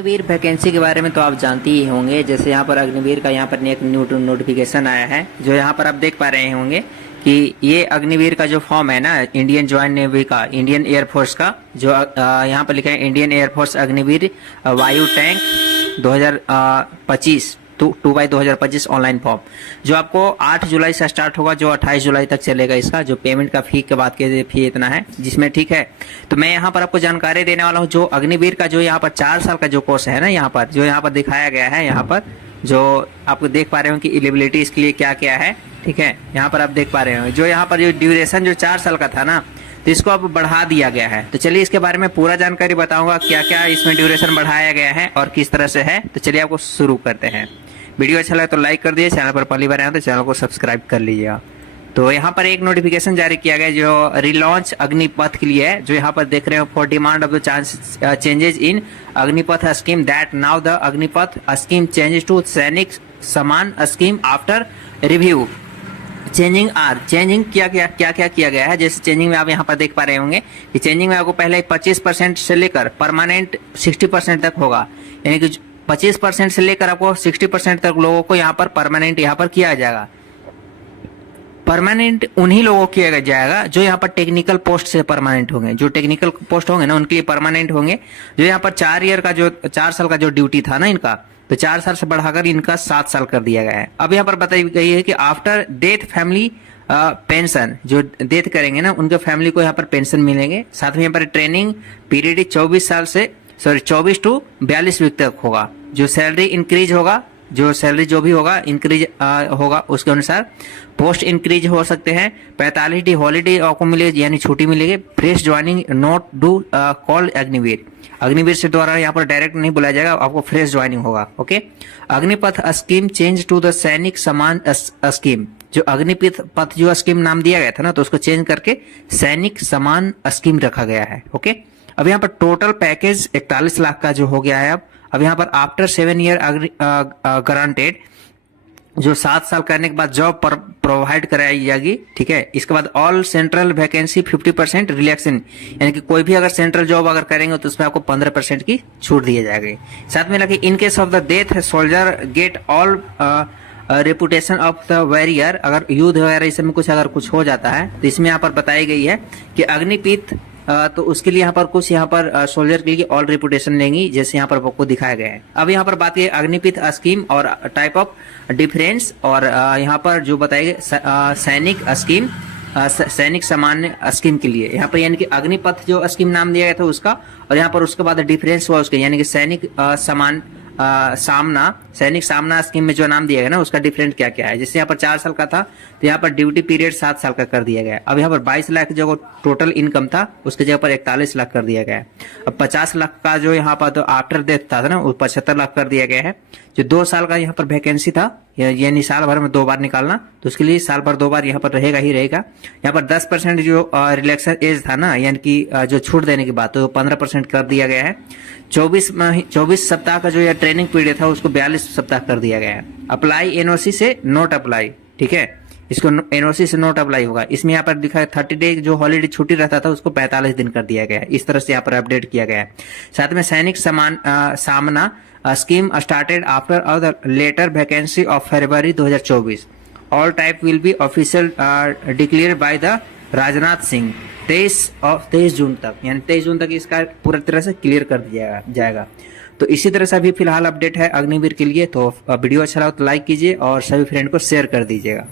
Agniveer vacancy के बारे में तो आप जानते ही होंगे। जैसे यहाँ पर अग्निवीर का यहाँ पर एक न्यू नोटिफिकेशन आया है, जो यहाँ पर आप देख पा रहे होंगे कि ये अग्निवीर का जो फॉर्म है ना, इंडियन ज्वाइंट नेवी का, इंडियन एयरफोर्स का, जो यहाँ पर लिखा है इंडियन एयरफोर्स अग्निवीर वायु टैंक 2025 2/2025 ऑनलाइन फॉर्म, जो आपको 8 जुलाई से स्टार्ट होगा, जो 28 जुलाई तक चलेगा। इसका जो पेमेंट का फी के बात की, फी इतना है जिसमें, ठीक है। तो मैं यहाँ पर आपको जानकारी देने वाला हूँ जो अग्निवीर का जो यहाँ पर 4 साल का जो कोर्स है ना, यहाँ पर जो यहाँ पर दिखाया गया है, यहाँ पर जो आपको देख पा रहे हो कि एलिजिबिलिटी इसके लिए क्या क्या है, ठीक है। यहाँ पर आप देख पा रहे हो जो यहाँ पर जो ड्यूरेशन जो 4 साल का था ना, तो इसको अब बढ़ा दिया गया है। तो चलिए इसके बारे में पूरा जानकारी बताऊंगा, क्या क्या इसमें ड्यूरेशन बढ़ाया गया है और किस तरह से है। तो चलिए आपको शुरू करते हैं। वीडियो अच्छा लगे तो लाइक कर दीजिए, चैनल पर पहली बार आए तो चैनल को सब्सक्राइब कर लीजिएगा। तो यहाँ पर एक नोटिफिकेशन जारी किया गया जो रिलॉन्च अग्निपथ के लिए है, जो यहाँ पर देख रहे हो, for demand of the changes in Agnipath scheme that now the Agnipath scheme changes to Sainik Saman scheme after review. Changing क्या किया गया है। जैसे चेंजिंग में आप यहाँ पर देख पा रहे होंगे कि चेंजिंग में आपको पहले 25% से लेकर परमानेंट 60% तक होगा, यानी कि 25% से लेकर आपको 60% तक लोगों को यहाँ पर परमानेंट यहाँ पर किया जाएगा। परमानेंट उन्हीं लोगों को किया जाएगा जो यहाँ पर टेक्निकल पोस्ट से परमानेंट होंगे। जो टेक्निकल पोस्ट होंगे ना, उनके लिए परमानेंट होंगे। जो यहाँ पर 4 साल का जो ड्यूटी था ना इनका, तो 4 साल से बढ़ाकर इनका 7 साल कर दिया गया है। अब यहाँ पर बताई गई है कि आफ्टर डेथ फैमिली पेंशन, जो डेथ करेंगे ना उनके फैमिली को यहाँ पर पेंशन मिलेंगे। साथ में यहाँ पर ट्रेनिंग पीरियड 24 टू 42 वीक तक होगा। जो सैलरी इंक्रीज होगा, जो सैलरी जो भी होगा इंक्रीज होगा, उसके अनुसार पोस्ट इंक्रीज हो सकते हैं। 45 डी हॉलीडे आपको मिलेगी, यानी छुट्टी मिलेगी। Fresh joining not do call Agnivir, Agnivir से द्वारा यहाँ पर डायरेक्ट नहीं बुलाया जाएगा, आपको फ्रेश ज्वाइनिंग होगा। Okay. Agnipath scheme change to the Sainik Saman scheme, जो अग्निपथ जो स्कीम नाम दिया गया था ना, तो उसको चेंज करके सैनिक समान स्कीम रखा गया है। ओके। अब यहाँ पर टोटल पैकेज 41 लाख का जो हो गया है। अब यहाँ पर आफ्टर 7 ईयर ग्रांटेड, जो 7 साल करने के बाद जॉब पर प्रोवाइड कराई जाएगी, ठीक है। इसके बाद ऑल सेंट्रल वैकेंसी 50% रिलैक्सेशन, यानी कि कोई भी अगर सेंट्रल जॉब अगर करेंगे तो उसमें आपको 15% की छूट दी जाएगी। साथ में लगे in case of the death soldier get all reputation of the warrior, अगर युद्ध वगैरह इसमें कुछ हो जाता है तो इसमें यहाँ पर बताई गई है कि अग्निपथ तो उसके लिए यहाँ पर कुछ यहाँ पर सोल्जर के लिए ऑल रेपुटेशन लेंगी, जैसे यहाँ पर आपको दिखाया गया है। अब यहाँ पर बात की अग्निपथ स्कीम और टाइप ऑफ डिफरेंस, और यहाँ पर जो बताएगा सैनिक स्कीम, सैनिक सामान्य स्कीम के लिए यहाँ पर, यानी कि अग्निपथ जो स्कीम नाम दिया गया था उसका, और यहाँ पर उसके बाद डिफरेंस हुआ उसके, यानी कि सैनिक सैनिक सामना स्कीम में जो नाम दिया गया ना, उसका डिफरेंट क्या क्या है। जैसे यहाँ पर 4 साल का था तो यहाँ पर ड्यूटी पीरियड 7 साल का कर दिया गया है। अब यहाँ पर 22 लाख जो टोटल इनकम था उसके जगह पर 41 लाख कर दिया गया है। अब 50 लाख का जो यहाँ पर तो आफ्टर डेथ था ना, वो 75 लाख कर दिया गया है। जो 2 साल का यहाँ पर वैकेंसी था, यानी साल भर में 2 बार निकालना, तो उसके लिए साल भर 2 बार यहाँ पर रहेगा ही रहेगा। यहाँ पर 10% जो रिलैक्सेशन एज था ना, यानी कि जो छूट देने की बात, तो 15% कर दिया गया है। 24 सप्ताह का जो यह ट्रेनिंग पीरियड था उसको 42 सप्ताह कर दिया गया है। अप्लाई एनओसी से नोट अप्लाई, ठीक है, इसको एनओसी से नोट अप्लाई होगा। इसमें यहाँ पर लिखा है 30 डे जो हॉलीडे छुट्टी रहता था उसको 45 दिन कर दिया गया है। इस तरह से यहाँ पर अपडेट किया गया है। साथ में Sainik Saman scheme started after the letter vacancy of February 2024। All type will be official declare by the Rajnath Singh 23 June तक, यानी 23 जून तक इसका पूरा तरह से क्लियर कर दिया जाएगा। तो इसी तरह से अभी फिलहाल अपडेट है अग्निवीर के लिए। तो वीडियो अच्छा लगा तो लाइक कीजिए और सभी फ्रेंड को शेयर कर दीजिएगा।